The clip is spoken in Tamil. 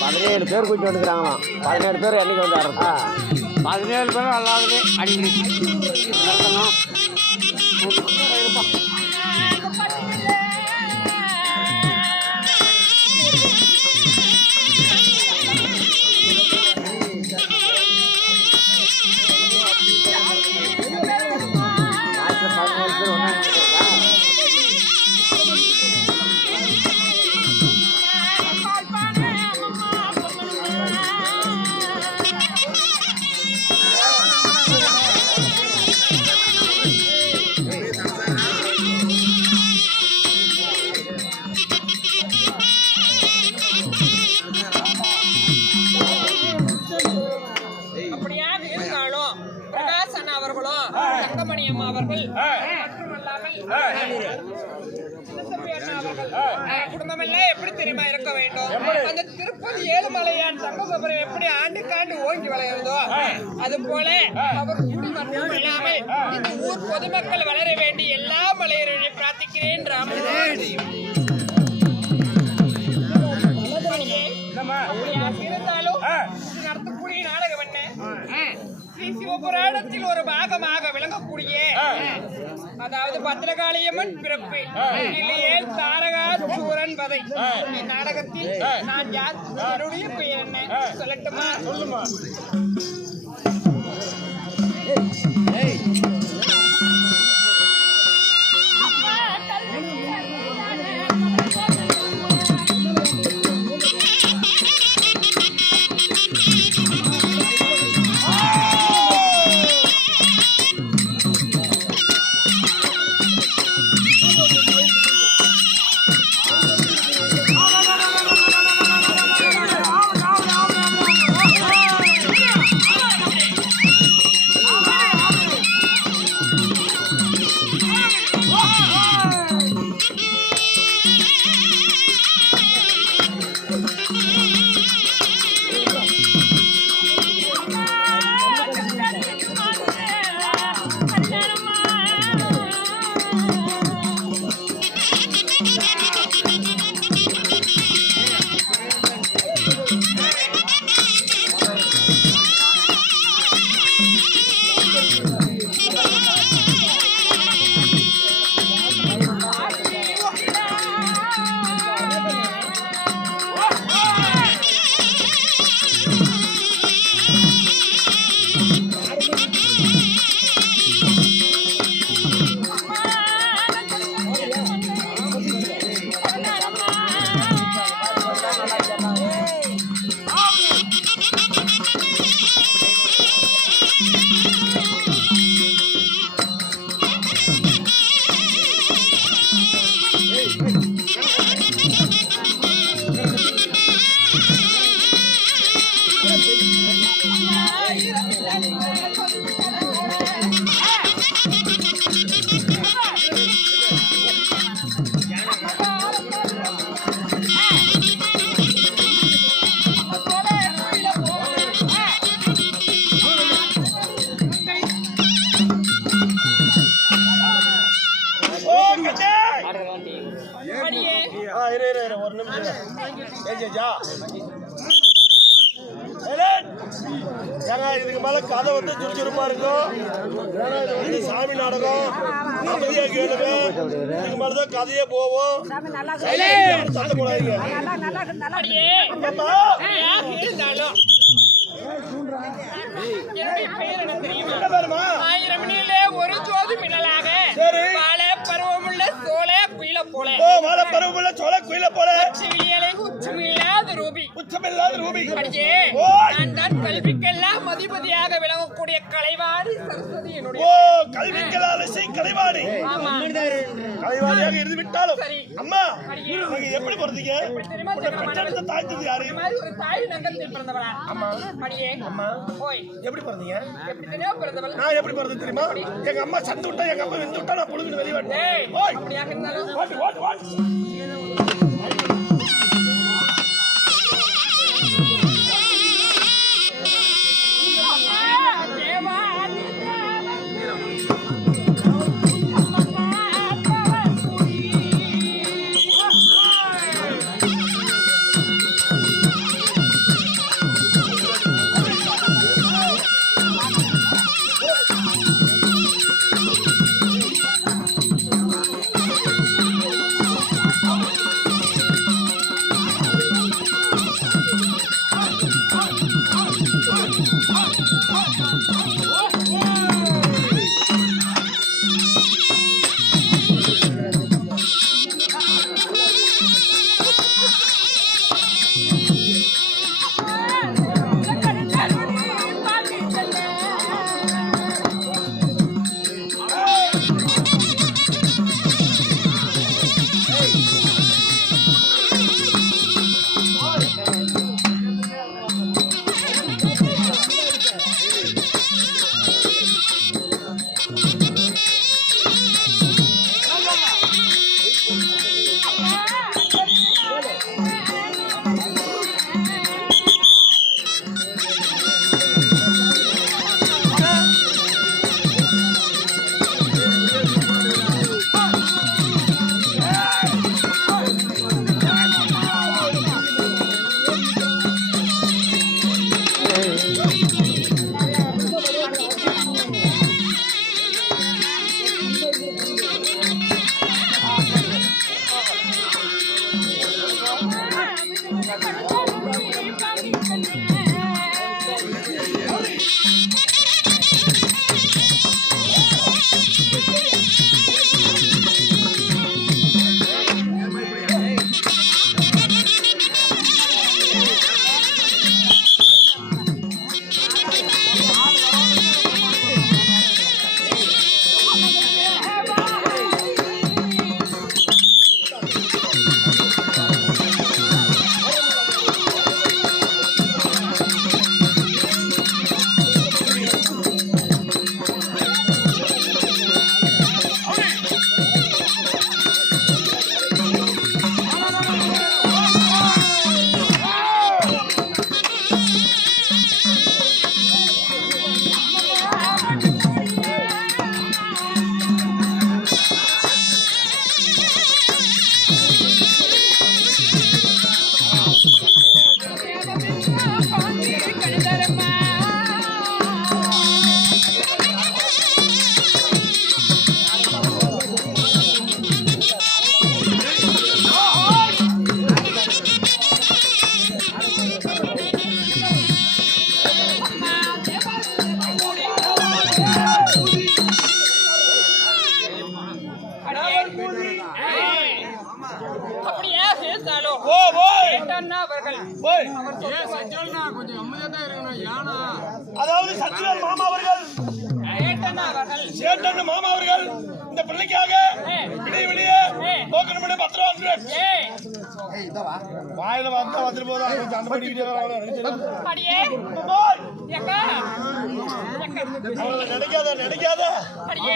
பதினேழு பேர் கூட்டி வந்துக்கிறாங்களாம். 17 பேர் என்னைக்கு வந்து ஆடுறதா? 17 பேர் எல்லாருமே அடிக்கடி குடும்பமெல்லாம் எப்படி தெரியுமா இருக்க வேண்டும்? அந்த திருப்பதி ஏழுமலையான் தங்கசபரம் எப்படி ஆண்டுக்காண்டு ஓங்கி வளருதோ அது போல அவர் குடி மட்டும் இல்லாமல் இந்த ஊர் பொதுமக்கள் வளர வேண்டி எல்லா மலையரையும் பிரார்த்திக்கிறேன். இருந்தாலும் நடத்தக்கூடிய நாடகம் என்ன? ஸ்ரீ சிவபுராணத்தில் ஒரு பாகமாக விளங்கக்கூடிய அதாவது பத்திரகாளியம்மன் பிறப்பு இல்லையேல் தாரகா சூரன் வதை நாடகத்தில் நான் யார், என்னுடைய பெயர் என்ன சொல்லட்டுமா? சொல்லுமா. இதுக்கு மேல கதை வந்து சுறுசுறுப்பா இருக்கும். இது சாமி நாடகம், அமைதியா கேளுங்க. இதுக்கு மேலதான் கதையே போவோம். சண்டை போடாதீங்க. ஒரு ஜோதி மின்னலாக பல பருவமுள்ள சோழ குயில போல பருவமுள்ள சோழ குயில போல உச்சமில்லாத ரூபி நான் தான் கல்விக்கெல்லாம் மதிபதியாக விளங்கக்கூடிய கலைவாணி சரஸ்வதி என்னுடைய கல்விக்கெல்லாம் கலைவாணி. தலைவாரியாக இருந்து விட்டாலும் சரி. அம்மா அடியே. நீங்க எப்படி பிறந்தீங்க தெரியுமா பெற்றெடுத்த தாய் தந்தை யாரு இந்த மாதிரி ஒரு தாய் நங்கத்தில் பிறந்தவளா அம்மா அடியே அம்மா போய் எப்படி பிறந்தீங்க எப்படி தெரியுமா பிறந்தவள் நான் எப்படி பிறந்தேன் தெரியுமா எங்க அம்மா சந்து விட்டா எங்க அப்பா வெந்து விட்டா நான் புழுங்கிட்டு வெளியே டேய், ஓய் அப்படியாக இருந்தாலும் வாட் வாட் வாட் அப்படியே சேர்த்தாலும் ஓ ஓய் கேட்டான்னா அவர்கள் ஓய் கொஞ்சம் அமைதியா தான் இருக்கணும் யானா அதாவது சத்யவேல் மாமா அவர்கள் கேட்டான்னா அவர்கள் சேட்டன் மாமா அவர்கள் இந்த பிள்ளைக்காக விடிய விடிய டோக்கன் பண்ணி 10 ரூபா வந்து ஏய் வாயில வந்தா வந்துட்டு போதா அந்த மாதிரி வீடியோ அடியே எக்கா எக்கா நினைக்காத அடியே